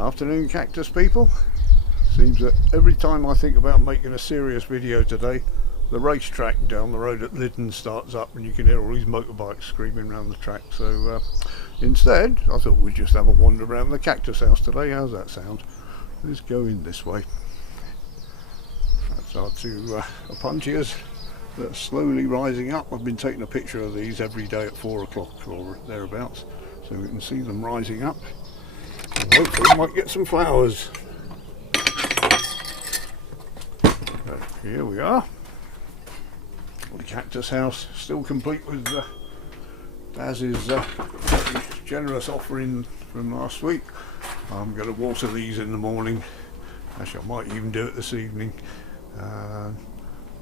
Afternoon, Cactus people. Seems that every time I think about making a serious video today, the racetrack down the road at Lytton starts up and you can hear all these motorbikes screaming around the track. So instead, I thought we'd just have a wander around the Cactus house today. How's that sound? Let's go in this way. That's our two Apuntias that are slowly rising up. I've been taking a picture of these every day at 4 o'clock or thereabouts, so we can see them rising up. And hopefully we might get some flowers. So here we are. The Cactus house, still complete with Baz's very generous offering from last week. I'm going to water these in the morning. Actually, I might even do it this evening.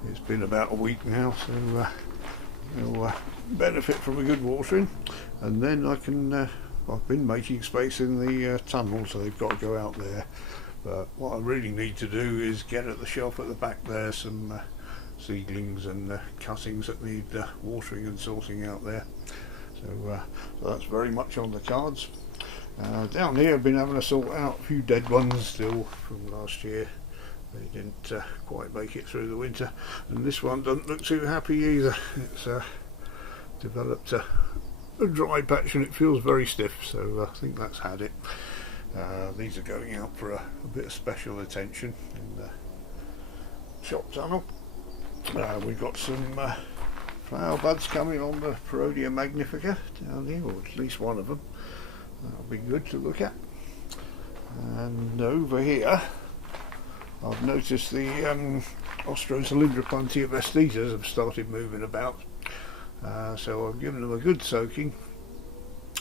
It's been about a week now, so they'll benefit from a good watering. And then I can, I've been making space in the tunnel, so they've got to go out there. But what I really need to do is get at the shelf at the back there some seedlings and cuttings that need watering and sorting out there. So that's very much on the cards. Down here I've been having to sort out a few dead ones still from last year. They didn't quite make it through the winter, and this one doesn't look too happy either. It's developed a dry patch and it feels very stiff, so I think that's had it. These are going out for a bit of special attention in the shop tunnel. We've got some flower buds coming on the Parodia magnifica down here, or at least one of them. That'll be good to look at. And over here I've noticed the Austrocylindropuntia vestitas have started moving about, so I've given them a good soaking.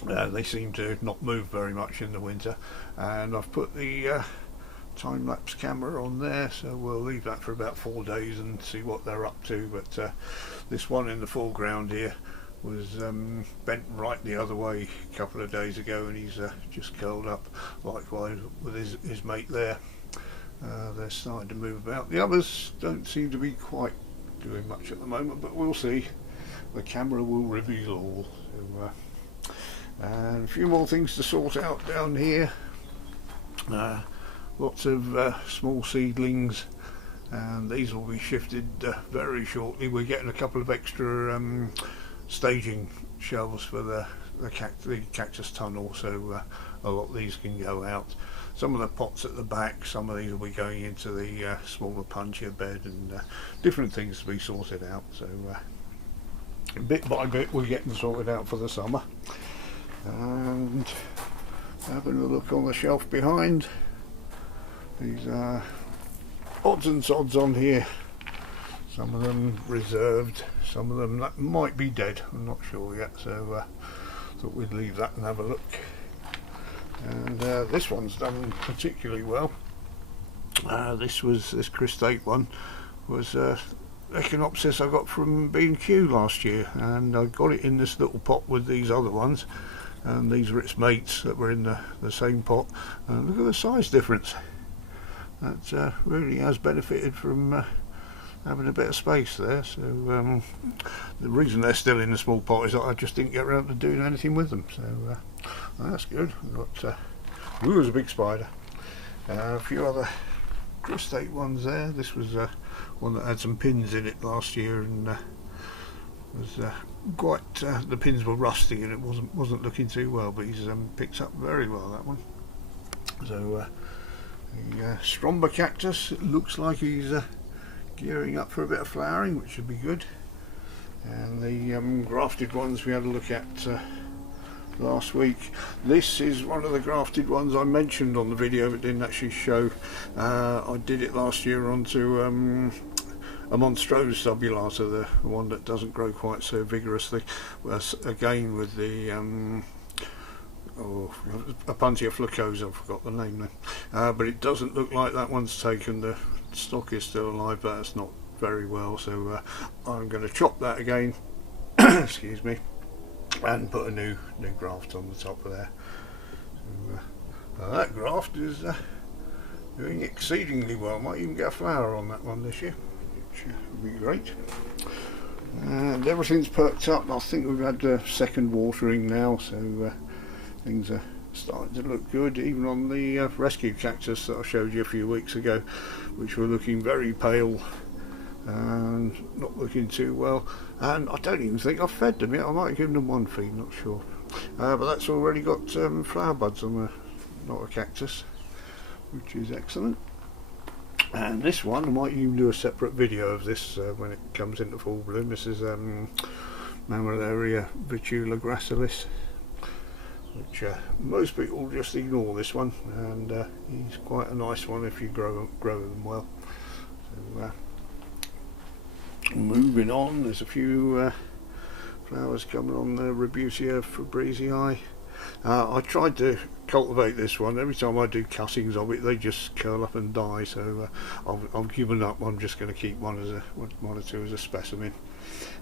They seem to not move very much in the winter, and I've put the time-lapse camera on there, so we'll leave that for about 4 days and see what they're up to. But this one in the foreground here was bent right the other way a couple of days ago, and he's just curled up. Likewise with his mate there. They're starting to move about. The others don't seem to be quite doing much at the moment, but we'll see. The camera will reveal all. So, and a few more things to sort out down here. Lots of small seedlings, and these will be shifted very shortly. We're getting a couple of extra staging shelves for the cactus tunnel, so a lot of these can go out. Some of the pots at the back, some of these will be going into the smaller puncher bed, and different things to be sorted out. So bit by bit we're getting sorted out for the summer. And having a look on the shelf behind, these are odds and sods on here. Some of them reserved, some of them that might be dead, I'm not sure yet, so thought we'd leave that and have a look. And this one's done particularly well. This Christate one was Echinopsis I got from B&Q last year, and I got it in this little pot with these other ones, and these are its mates that were in the same pot. Look at the size difference. That really has benefited from having a bit of space there. So the reason they're still in the small pot is that I just didn't get around to doing anything with them. So that's good. It was a big spider. A few other Christate ones there. This was one that had some pins in it last year, and was quite. The pins were rusty and it wasn't looking too well. But he's picked up very well, that one. So the Stromba cactus, it looks like he's gearing up for a bit of flowering, which should be good. And the grafted ones we had a look at last week. This is one of the grafted ones I mentioned on the video but didn't actually show. I did it last year onto a Monstrose subulata, the one that doesn't grow quite so vigorously. Again with the Apuntia flucosa, I forgot the name now. But it doesn't look like that one's taken. The stock is still alive, but it's not very well, so I'm going to chop that again excuse me, and put a new graft on the top of there. So, that graft is doing exceedingly well. Might even get a flower on that one this year, which would be great. And everything's perked up. I think we've had second watering now, so things are starting to look good, even on the rescue cactus that I showed you a few weeks ago, which were looking very pale and not looking too well. And I don't even think I've fed them yet. I might have given them one feed, not sure. But that's already got flower buds on not a cactus, which is excellent. And this one, I might even do a separate video of this when it comes into full bloom. This is Mammillaria vitula gracilis, which most people just ignore this one, and he's quite a nice one if you grow them well. So, moving on, there's a few flowers coming on the Rebusia fabricii. I tried to cultivate this one. Every time I do cuttings of it, they just curl up and die. So I've given up. I'm just going to keep one or two as a specimen.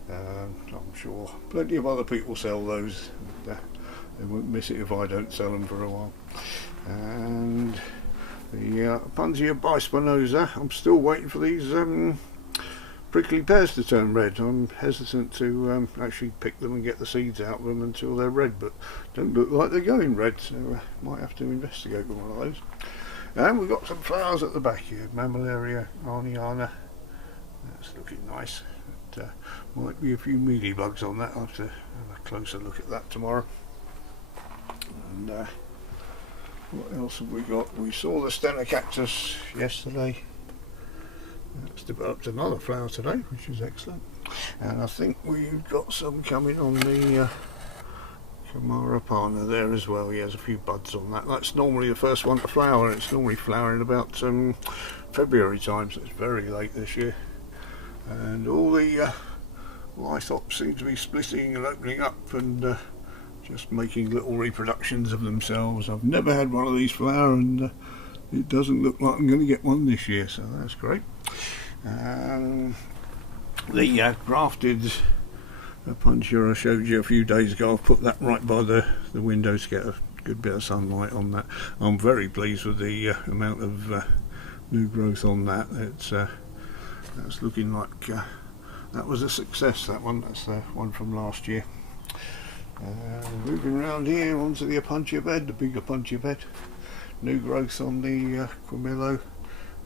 I'm sure plenty of other people sell those. They won't miss it if I don't sell them for a while. And the Punsia bispinosa. I'm still waiting for these prickly pears to turn red. I'm hesitant to actually pick them and get the seeds out of them until they're red, but don't look like they're going red, so might have to investigate one of those. And we've got some flowers at the back here, Mammillaria arniana. That's looking nice. But, might be a few mealybugs on that. I'll have to have a closer look at that tomorrow. And what else have we got? We saw the Cactus yesterday. It's developed another flower today, which is excellent. And I think we've got some coming on the Camarapana there as well. He has a few buds on that. That's normally the first one to flower, and it's normally flowering about February time, so it's very late this year. And all the lithops seem to be splitting and opening up and just making little reproductions of themselves. I've never had one of these flower, and it doesn't look like I'm going to get one this year, so that's great. The grafted Punsia I showed you a few days ago, I've put that right by the window to get a good bit of sunlight on that. I'm very pleased with the amount of new growth on that. That's looking like that was a success, that one. That's the one from last year. Moving around here onto the Punsia bed, the bigger Punsia bed. New growth on the Quimillo,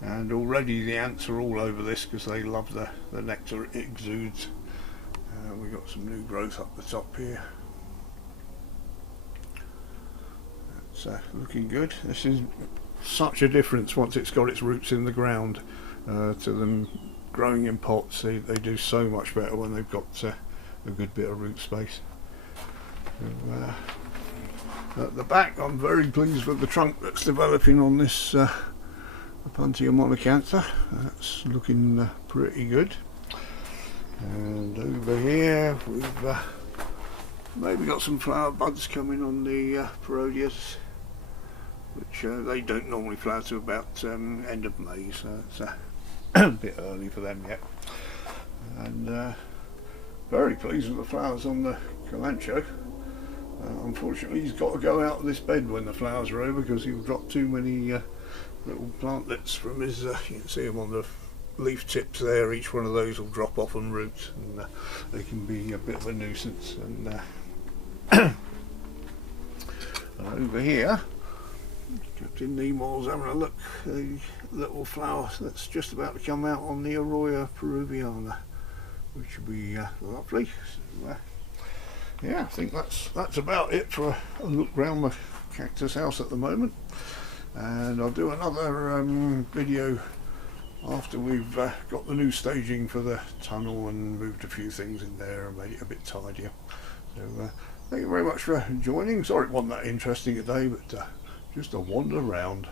and already the ants are all over this because they love the nectar it exudes. We've got some new growth up the top here. That's looking good. This is such a difference once it's got its roots in the ground to them growing in pots. They do so much better when they've got a good bit of root space. So, at the back, I'm very pleased with the trunk that's developing on this Punsia monocantha. That's looking pretty good. And over here we've maybe got some flower buds coming on the Parodias, which they don't normally flower to about end of May, so it's a bit early for them yet. And very pleased with the flowers on the Calancho. Unfortunately, he's got to go out of this bed when the flowers are over because he'll drop too many little plantlets from his, you can see them on the leaf tips there. Each one of those will drop off and root, and they can be a bit of a nuisance. And over here, Captain Nemo's having a look at the little flower that's just about to come out on the Arroya peruviana, which will be lovely. So, yeah, I think that's about it for a look round the cactus house at the moment, and I'll do another video after we've got the new staging for the tunnel and moved a few things in there and made it a bit tidier. So thank you very much for joining. Sorry it wasn't that interesting today, but just a wander around.